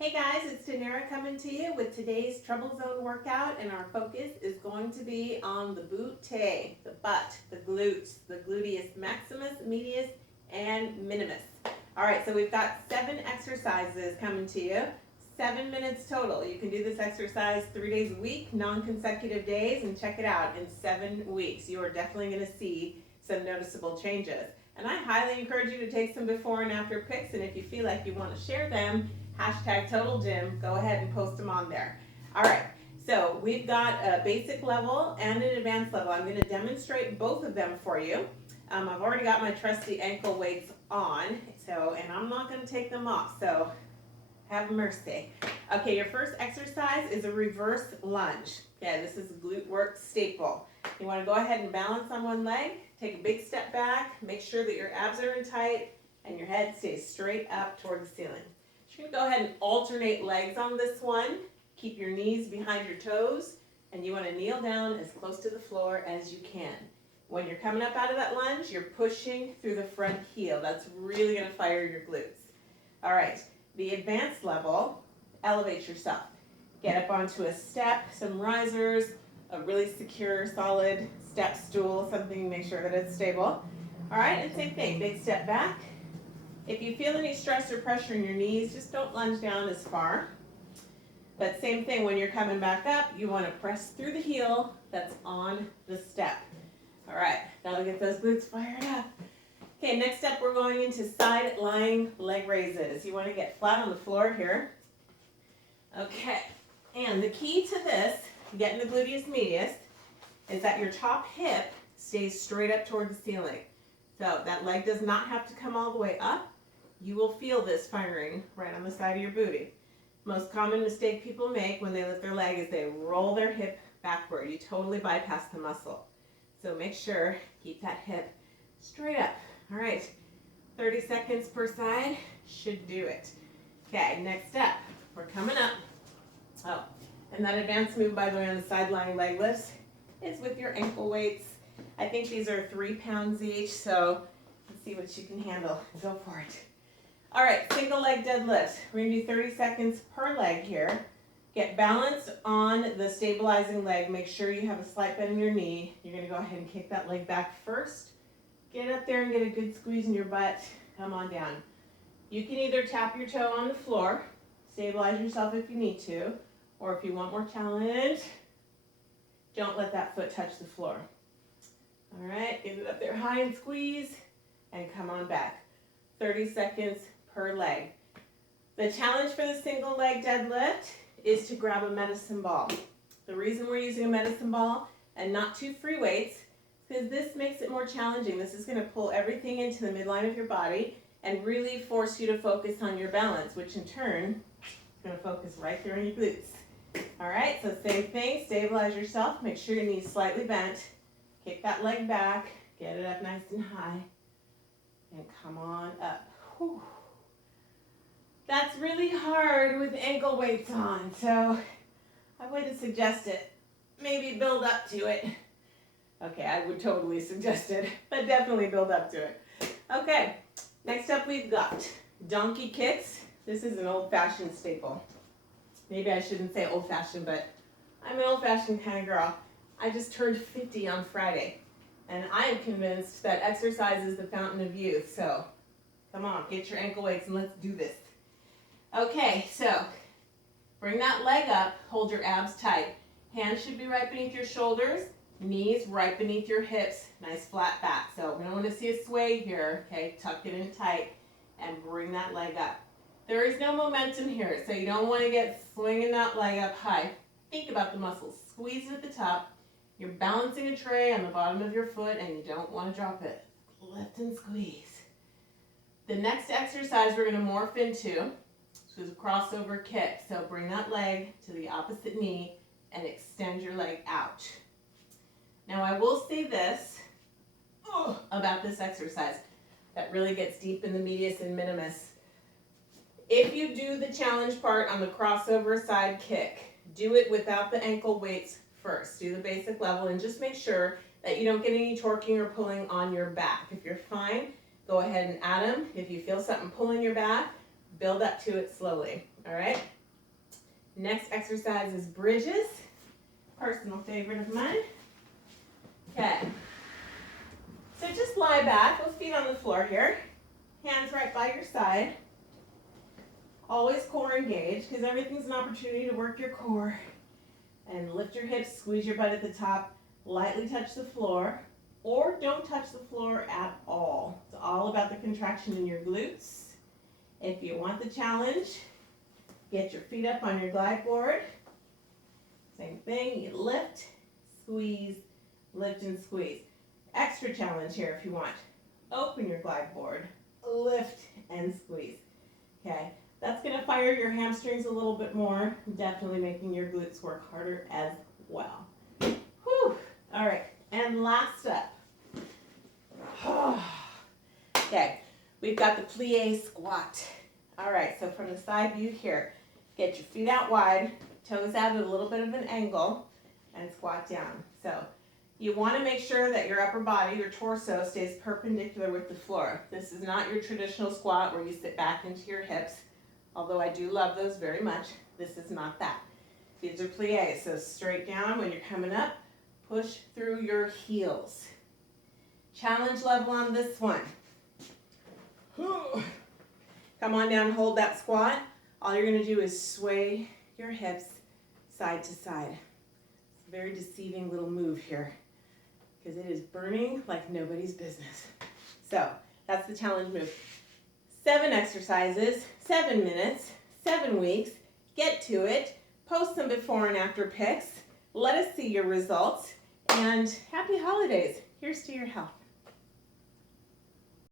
Hey guys, it's Tanera coming to you with today's Trouble Zone workout, and our focus is going to be on the butte, the butt, the glutes, the gluteus maximus, medius, and minimus. All right, so we've got 7 exercises coming to you, 7 minutes total. You can do this exercise 3 days a week, non-consecutive days, and check it out. In 7 weeks, you are definitely going to see some noticeable changes. And I highly encourage you to take some before and after pics, and if you feel like you want to share them, #TotalGym, go ahead and post them on there. All right, so we've got a basic level and an advanced level. I'm going to demonstrate both of them for you. I've already got my trusty ankle weights on, and I'm not going to take them off, so have mercy. Okay, your first exercise is a reverse lunge. Okay, this is a glute work staple. You want to go ahead and balance on one leg, take a big step back, make sure that your abs are in tight and your head stays straight up toward the ceiling. You're going to go ahead and alternate legs on this one. Keep your knees behind your toes, and you want to kneel down as close to the floor as you can. When you're coming up out of that lunge, you're pushing through the front heel. That's really going to fire your glutes. All right, the advanced level, elevate yourself. Get up onto a step, some risers, a really secure, solid step stool, something, make sure that it's stable. All right, and same thing, big step back. If you feel any stress or pressure in your knees, just don't lunge down as far. But same thing, when you're coming back up, you want to press through the heel that's on the step. All right, that'll get those glutes fired up. Okay, next up we're going into side lying leg raises. You want to get flat on the floor here. Okay, and the key to this, getting the gluteus medius, is that your top hip stays straight up toward the ceiling. So that leg does not have to come all the way up. You will feel this firing right on the side of your booty. Most common mistake people make when they lift their leg is they roll their hip backward. You totally bypass the muscle. So make sure, keep that hip straight up. All right, 30 seconds per side should do it. Okay, next up, we're coming up. Oh, and that advanced move, by the way, on the sideline leg lifts is with your ankle weights. I think these are 3 pounds each, so let's see what you can handle. Go for it. All right, single leg deadlifts. We're going to do 30 seconds per leg here. Get balanced on the stabilizing leg. Make sure you have a slight bend in your knee. You're going to go ahead and kick that leg back first. Get up there and get a good squeeze in your butt. Come on down. You can either tap your toe on the floor, stabilize yourself if you need to, or if you want more challenge, don't let that foot touch the floor. All right, get it up there high and squeeze, and come on back. 30 seconds per leg. The challenge for the single leg deadlift is to grab a medicine ball. The reason we're using a medicine ball and not 2 free weights is because this makes it more challenging. This is going to pull everything into the midline of your body and really force you to focus on your balance, which in turn is going to focus right there on your glutes. All right, so same thing, stabilize yourself, make sure your knee's slightly bent, kick that leg back, get it up nice and high, and come on up. Whew. That's really hard with ankle weights on, so I wouldn't suggest it. Maybe build up to it. Okay, I would totally suggest it, but definitely build up to it. Okay, next up we've got donkey kicks. This is an old-fashioned staple. Maybe I shouldn't say old-fashioned, but I'm an old-fashioned kind of girl. I just turned 50 on Friday, and I am convinced that exercise is the fountain of youth. So come on, get your ankle weights and let's do this. Okay, so bring that leg up, hold your abs tight. Hands should be right beneath your shoulders, knees right beneath your hips, nice flat back. So we don't want to see a sway here, okay? Tuck it in tight and bring that leg up. There is no momentum here, so you don't want to get swinging that leg up high. Think about the muscles. Squeeze it at the top. You're balancing a tray on the bottom of your foot, and you don't want to drop it. Lift and squeeze. The next exercise we're going to morph into is a crossover kick. So bring that leg to the opposite knee and extend your leg out. Now I will say this about this exercise that really gets deep in the medius and minimus. If you do the challenge part on the crossover side kick, do it without the ankle weights first. Do the basic level and just make sure that you don't get any torquing or pulling on your back. If you're fine, go ahead and add them. If you feel something pulling your back, build up to it slowly, all right? Next exercise is bridges, personal favorite of mine. Okay, so just lie back, both feet on the floor here, hands right by your side. Always core engaged, because everything's an opportunity to work your core. And lift your hips, squeeze your butt at the top, lightly touch the floor, or don't touch the floor at all. It's all about the contraction in your glutes. If you want the challenge, get your feet up on your glide board. Same thing, you lift, squeeze, lift and squeeze. Extra challenge here if you want. Open your glide board, lift and squeeze. Okay, that's gonna fire your hamstrings a little bit more, definitely making your glutes work harder as well. Whew, all right, and last up. Okay, we've got the plie squat. All right, so from the side view here, get your feet out wide, toes out at a little bit of an angle, and squat down. So you want to make sure that your upper body, your torso, stays perpendicular with the floor. This is not your traditional squat where you sit back into your hips, although I do love those very much. This is not that. These are plies, so straight down when you're coming up, push through your heels. Challenge level on this one. Come on down, hold that squat. All you're gonna do is sway your hips side to side. It's a very deceiving little move here because it is burning like nobody's business. So that's the challenge move. 7 exercises, 7 minutes, 7 weeks. Get to it. Post some before and after pics. Let us see your results. And happy holidays. Here's to your health.